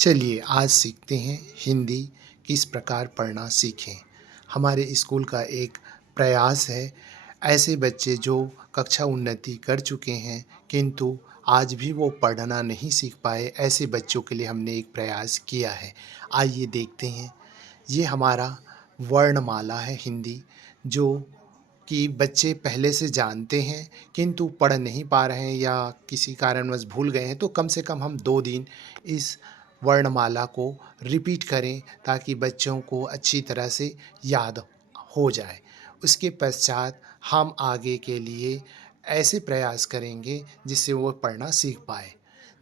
चलिए आज सीखते हैं हिंदी किस प्रकार पढ़ना सीखें। हमारे स्कूल का एक प्रयास है, ऐसे बच्चे जो कक्षा उन्नति कर चुके हैं किंतु आज भी वो पढ़ना नहीं सीख पाए, ऐसे बच्चों के लिए हमने एक प्रयास किया है। आइए देखते हैं। ये हमारा वर्णमाला है हिंदी, जो कि बच्चे पहले से जानते हैं किंतु पढ़ नहीं पा रहे हैं या किसी कारणवश भूल गए हैं, तो कम से कम हम 2 दिन इस वर्णमाला को रिपीट करें ताकि बच्चों को अच्छी तरह से याद हो जाए। उसके पश्चात हम आगे के लिए ऐसे प्रयास करेंगे जिससे वो पढ़ना सीख पाएँ।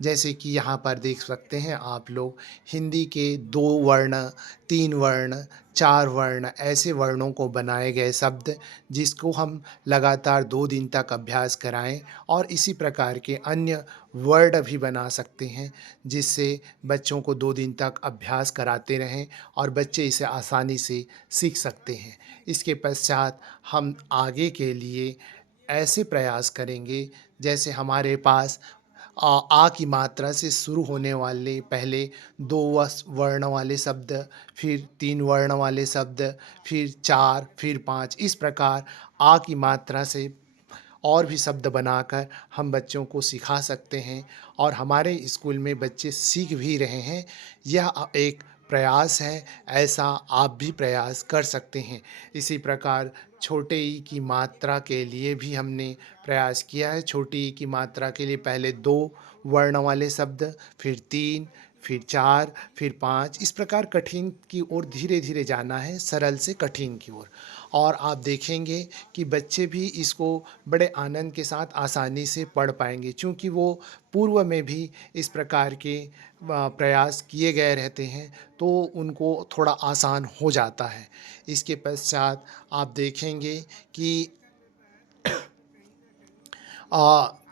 जैसे कि यहाँ पर देख सकते हैं आप लोग, हिंदी के 2 वर्ण, 3 वर्ण, 4 वर्ण ऐसे वर्णों को बनाए गए शब्द, जिसको हम लगातार 2 दिन तक अभ्यास कराएँ और इसी प्रकार के अन्य वर्ड भी बना सकते हैं, जिससे बच्चों को 2 दिन तक अभ्यास कराते रहें और बच्चे इसे आसानी से सीख सकते हैं। इसके पश्चात हम आगे के लिए ऐसे प्रयास करेंगे, जैसे हमारे पास आ की मात्रा से शुरू होने वाले पहले 2 वर्ण वाले शब्द, फिर 3 वर्ण वाले शब्द, फिर 4, फिर 5, इस प्रकार आ की मात्रा से और भी शब्द बनाकर हम बच्चों को सिखा सकते हैं और हमारे स्कूल में बच्चे सीख भी रहे हैं। यह एक प्रयास है, ऐसा आप भी प्रयास कर सकते हैं। इसी प्रकार छोटे ई की मात्रा के लिए भी हमने प्रयास किया है। छोटी ई की मात्रा के लिए पहले 2 वर्ण वाले शब्द, फिर 3, फिर 4, फिर 5, इस प्रकार कठिन की ओर धीरे-धीरे जाना है, सरल से कठिन की ओर। और आप देखेंगे कि बच्चे भी इसको बड़े आनंद के साथ आसानी से पढ़ पाएँगे, चूँकि वो पूर्व में भी इस प्रकार के प्रयास किए गए रहते हैं, तो उनको थोड़ा आसान हो जाता है। इसके पश्चात आप देखेंगे कि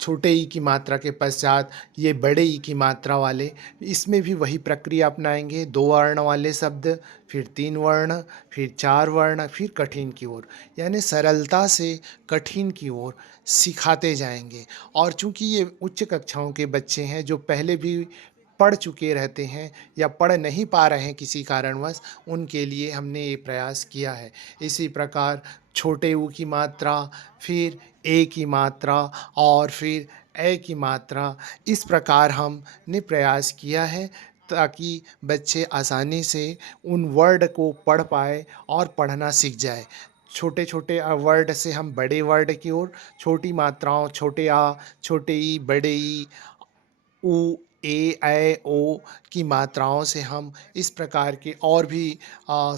छोटे ई की मात्रा के पश्चात ये बड़े ई की मात्रा वाले, इसमें भी वही प्रक्रिया अपनाएँगे। 2 वर्ण वाले शब्द, फिर 3 वर्ण, फिर 4 वर्ण, फिर कठिन की ओर, यानी सरलता से कठिन की ओर सिखाते जाएँगे। और चूँकि ये उच्च कक्षाओं के बच्चे हैं जो पहले भी पढ़ चुके रहते हैं या पढ़ नहीं पा रहे हैं किसी कारणवश, उनके लिए हमने ये प्रयास किया है। इसी प्रकार छोटे ऊ की मात्रा, फिर ए की मात्रा और फिर ए की मात्रा, इस प्रकार हमने प्रयास किया है ताकि बच्चे आसानी से उन वर्ड को पढ़ पाएँ और पढ़ना सीख जाएँ। छोटे-छोटे वर्ड से हम बड़े वर्ड की ओर, छोटी मात्राओं छोटे आ, छोटे ई, बड़े ई, उ, ए, ऐ, ओ की मात्राओं से हम इस प्रकार के और भी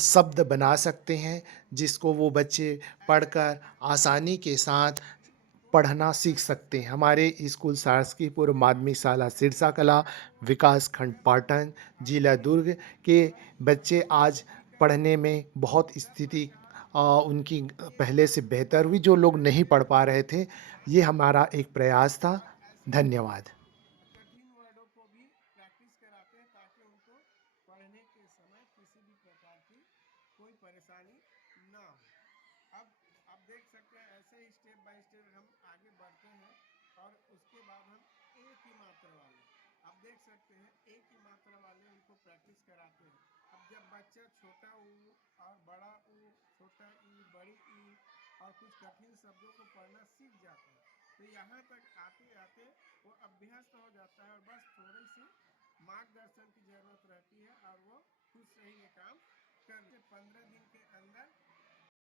शब्द बना सकते हैं, जिसको वो बच्चे पढ़कर आसानी के साथ पढ़ना सीख सकते हैं। हमारे स्कूल शासकीय पूर्व माध्यमिक शाला सिरसा कला, विकास खंड पाटन, जिला दुर्ग के बच्चे आज पढ़ने में बहुत स्थिति उनकी पहले से बेहतर हुई। जो लोग नहीं पढ़ पा रहे थे, ये हमारा एक प्रयास था। धन्यवाद। कठिन वर्डों को भी प्रैक्टिस कराते हैं ताकि उनको पढ़ने के समय किसी भी प्रकार की कोई परेशानी ना हो। अब आप देख सकते हैं ऐसे ही स्टेप बाय स्टेप हम आगे बढ़ते हैं और उसके बाद हम ए की मात्रा वाले, आप देख सकते हैं ए की मात्रा वाले उनको प्रैक्टिस कराते हैं। अब जब बच्चा छोटा ऊ और बड़ा ऊ, छोटा ई, बड़ी ई और कुछ कठिन शब्दों को पढ़ना सीख जाता है, तो यहाँ तक आते आते वो अभ्यस्त हो जाता है और बस थोड़ी सी मार्गदर्शन की ज़रूरत रहती है और वो खुद से ही ये काम कर 15